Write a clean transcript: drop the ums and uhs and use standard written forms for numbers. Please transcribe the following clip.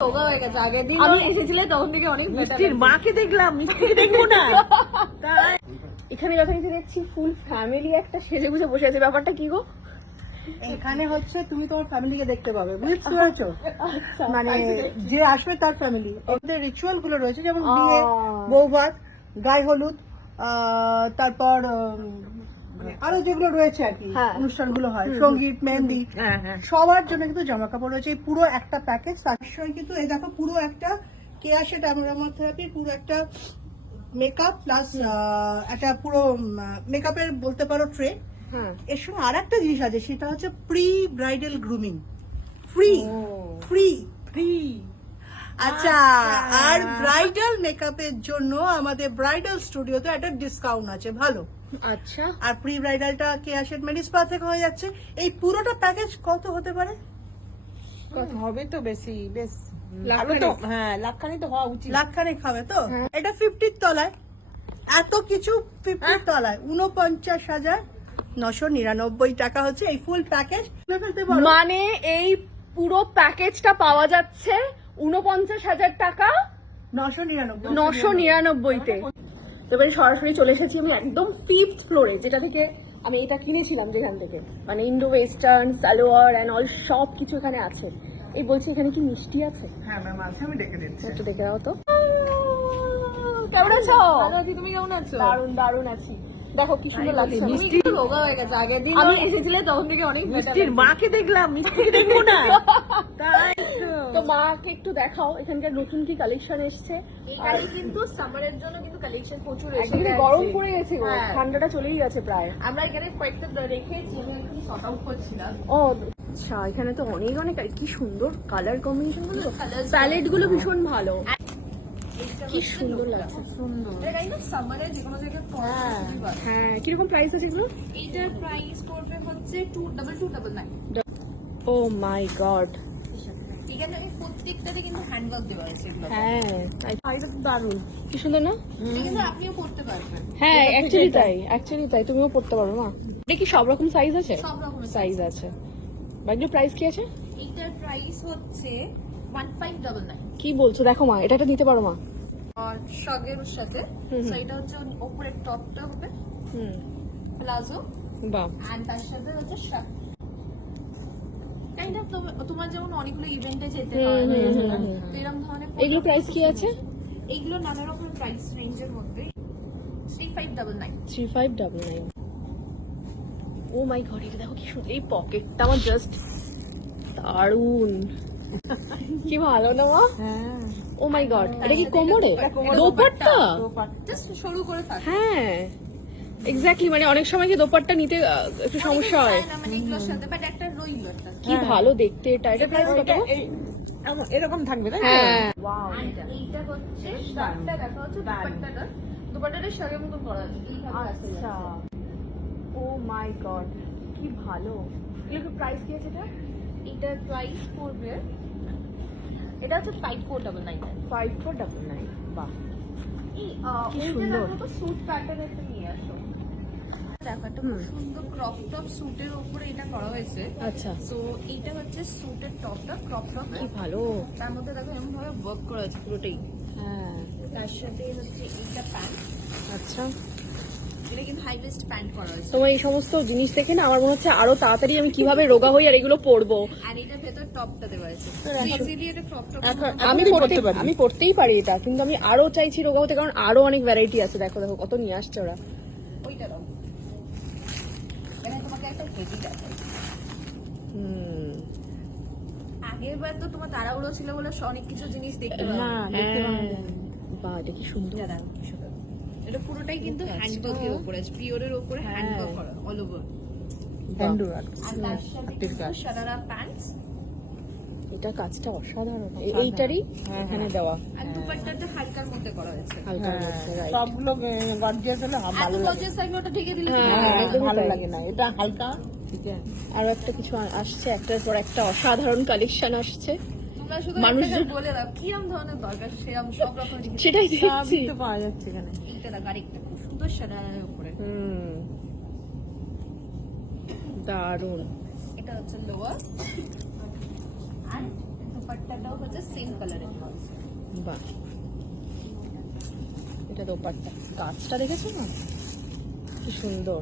আমি এসেছিলে তখন থেকে অনেক মিষ্টির মাকে দেখলাম, মিষ্টিকে দেখবো না। এখানে যথারীতি দেখছি ফুল ফ্যামিলি একটা সেজে গুজে বসে আছে, ব্যাপারটা কি গো? এখানে হচ্ছে তুমি তোমার ফ্যামিলিকে দেখতে পাবে, বুঝতে পারছো? মানে যে আসবে তার ফ্যামিলি। ওদের রিচুয়াল গুলো রয়েছে, যেমন বিয়ে, বৌভাত, গায়ে হলুদ, তারপর আরো যেগুলো রয়েছে আর কি অনুষ্ঠানগুলো হয়, সঙ্গীত, মেহেন্দি, সবার জন্য কিন্তু জামা কাপড় রয়েছে। এই পুরো একটা প্যাকেজ। তার সঙ্গে কিন্তু এই দেখো পুরো একটা কেয়াশেট অ্যারোমাথেরাপি, পুরো একটা মেকআপ প্লাস একটা পুরো মেকআপের বলতে পারো ট্রে। এর সঙ্গে আর একটা জিনিস আছে, সেটা হচ্ছে pre bridal grooming, free free free. আচ্ছা, আর ব্রাইডাল মেকআপের জন্য আমাদের ব্রাইডাল স্টুডিওতে একটা ডিসকাউন্ট আছে, ভালো। আচ্ছা, আর প্রি ব্রাইডালটা কেয়াশেট মেডিস্পা থেকে হয়ে যাচ্ছে। এই পুরোটা প্যাকেজ কত হতে পারে? কত হবে তো বেশি, বেশ ভালো তো। হ্যাঁ, লাখখানি তো হওয়া উচিত। লাখখানেক হবে তো। এটা 50 তলায়, এত কিছু 50 তলায় 49,999 টাকা হচ্ছে এই ফুল প্যাকেজ। মানে এই পুরো প্যাকেজটা পাওয়া যাচ্ছে 49,000 টাকা 999-তে। এবারে সরাসরি চলে এসেছি আমি একদম 5th ফ্লোরে, যেটা থেকে আমি এটা কিনেছিলাম, যেখান থেকে মানে Indo western salwar and all সব কিছু এখানে আছে। এই বলছি এখানে কি মিষ্টি আছে? হ্যাঁ ম্যাম, আছে, আমি ডেকে দিচ্ছি। একটু দেখে দাও তো। কেমন আছো? ভালো আছি, তুমি কেমন আছো? দারুণ দারুণ আছি। দেখো কি সুন্দর লাগছে। মিষ্টি রোগা হয়ে গেছে, আগের দিন আমি এসেছিলে তখন থেকে অনেক মিষ্টির মাকে দেখলাম, মিষ্টিকে দেখবো না। তাই তো মাকে একটু দেখাও এখানকার নতুন কি কালেকশন এসছে। এখানে কিন্তু সামারের জন্য কিন্তু কালেকশন প্রচুর এসেছে। একদিনে গরম পড়ে গেছে গো, ঠান্ডাটা চলেই গেছে প্রায়। আমরা এখানে কয়েকটা রেখেছি, আমি একটু সর্ট আউট করছিলাম। ও আচ্ছা, এখানে তো অনেক অনেক কি সুন্দর কালার কম্বিনেশন গুলো, প্যালেট গুলো ভীষণ ভালো, কি সুন্দর লাগছে। সুন্দর, এটা কিন্তু সামারে যে কোনো জায়গায় পরা খুবই ভালো। হ্যাঁ, কিরকম প্রাইস আছে এগুলো? এটার প্রাইস পড়বে হচ্ছে 2299। ও মাই গড। এখানে প্রত্যেকটাতে কিন্তু হ্যান্ডওয়ার্ক দেওয়া আছে এগুলো। হ্যাঁ, শাড়িটা তো দারুণ, কি সুন্দর না? এটা কিন্তু আপনিও পড়তে পারবেন। হ্যাঁ, অ্যাকচুয়ালি তাই, তুমিও পড়তে পারো মা। এটা কি সব রকম সাইজ আছে? সব রকমের সাইজ আছে। বাকির প্রাইস কি আছে? এটার প্রাইস হচ্ছে 1599। কি বলছো? দেখো মা, এটা নিতে পারো মা। আর শগের সাথে, সো এটা হচ্ছে উপরের টপটা হবে প্লাজো, বাহ, এন্ড তার সাথে হচ্ছে শার্ট। কাইন্ড অফ তোমার যেমন অনেকগুলো ইভেন্টে যেতে হয়, তো এরকম ধরনের। এগুলো প্রাইস কি আছে? এইগুলো নানা রকমের প্রাইস রেঞ্জের মধ্যে। 3599। 3599। ও মাই গড, এটা দেখো কি সুন্দর, এই পকেটটা আমার জাস্ট দারুন, কি ভালো না মা? হ্যাঁ, ও মাই গড, এটা কি কোমরে দোপাট্টা? জাস্ট সরু করে থাকে। হ্যাঁ, এক্স্যাক্টলি, মানে অনেক সময় কি দোপাট্টা নিতে একটু সমস্যা হয়। না, মানে এগুলোর সাথে বাট একটা রইল একটা। কি ভালো দেখতে এটা। এটা প্রাইস কত? এরকম থাকবে তাই? হ্যাঁ, এইটা হচ্ছে শার্টটা, দেখা হচ্ছে দুপাট্টাটা শাড়ির মতো করা আছে। আচ্ছা, ও মাই গড, কি ভালো। এগুলোর প্রাইস কি আছে এটা? এটার প্রাইস পড়বে, এটা হচ্ছে 5499। 5499। বাহ, কি সুন্দর। স্যুট প্যাটার্ন একটা নিয়ে আসো। দেখো, একটা খুব সুন্দর ক্রপ টপ স্যুটের উপরে এটা করা হয়েছে। আচ্ছা, সো এইটা হচ্ছে স্যুটের টপটা, ক্রপ টপ। কি ভালো। তার মধ্যে দেখো এমন ভাবে ওয়ার্ক করা আছে পুরোটাই। হ্যাঁ, তার সাথে হচ্ছে এইটা প্যান্ট, আচ্ছা। এটা কিন্তু হাই ওয়েস্ট প্যান্ট করা হয়েছে। তোমার এই সমস্ত জিনিস দেখে না আমার মনে হচ্ছে আরো তাড়াতাড়ি আমি কিভাবে রোগা হই আর এগুলো পরবো। আর এটার ভেতর টপটা দেওয়া আছে। ইজিলি এটা ক্রপ টপ। আমি পড়তেই পারি এটা, কিন্তু আমি আরো চাইছি রোগা হতে, কারণ আরো অনেক ভ্যারাইটি আছে। দেখো দেখো কত নিয়ে আসছে ওরা। ওইটা দাও, এখানে তোমাকে একটা হেভি দেখাই। আগের বার তো তোমার তাড়াহুড়ো ছিল বলে অনেক কিছু জিনিস দেখতে পাবো না। বাহ, এটা কি সুন্দর। এটা পুরোটাই কিন্তু হ্যান্ডওয়ার্কের উপরে আছে, পিওরের উপরে হ্যান্ডওয়ার্ক করা অল ওভার। আর তার সাথে কিন্তু সাদারা প্যান্টস। এটা কাজটা অসাধারণ, এইটারই এখানে দেওয়া আর দুপাট্টাটা হালকার মধ্যে করা হয়েছে। হালকা মধ্যে, right? সবগুলো গর্জিয়াস হলে ভালো লাগে, সাইডটা ঢেকে দিলে ভালো লাগে না, এটা হালকা। আরো একটা কিছু আসছে, একটার পর একটা অসাধারণ কালেকশন আসছে। তোমরা শুধু একটা বলে দাও কিরম ধরনের দরকার, সেরকম সব রকম জিনিস সেটাই দেখছি। পাওয়া যাচ্ছে এখানে। এইটা দেখো, আরেকটা খুব সুন্দর সাদার উপরে। দারুন। এটা হচ্ছে লোয়ার আর দোপাট্টাটাও হচ্ছে সেম কালারের হবে। বাহ, এটা দোপাট্টা, গাছটা দেখেছো না কি সুন্দর।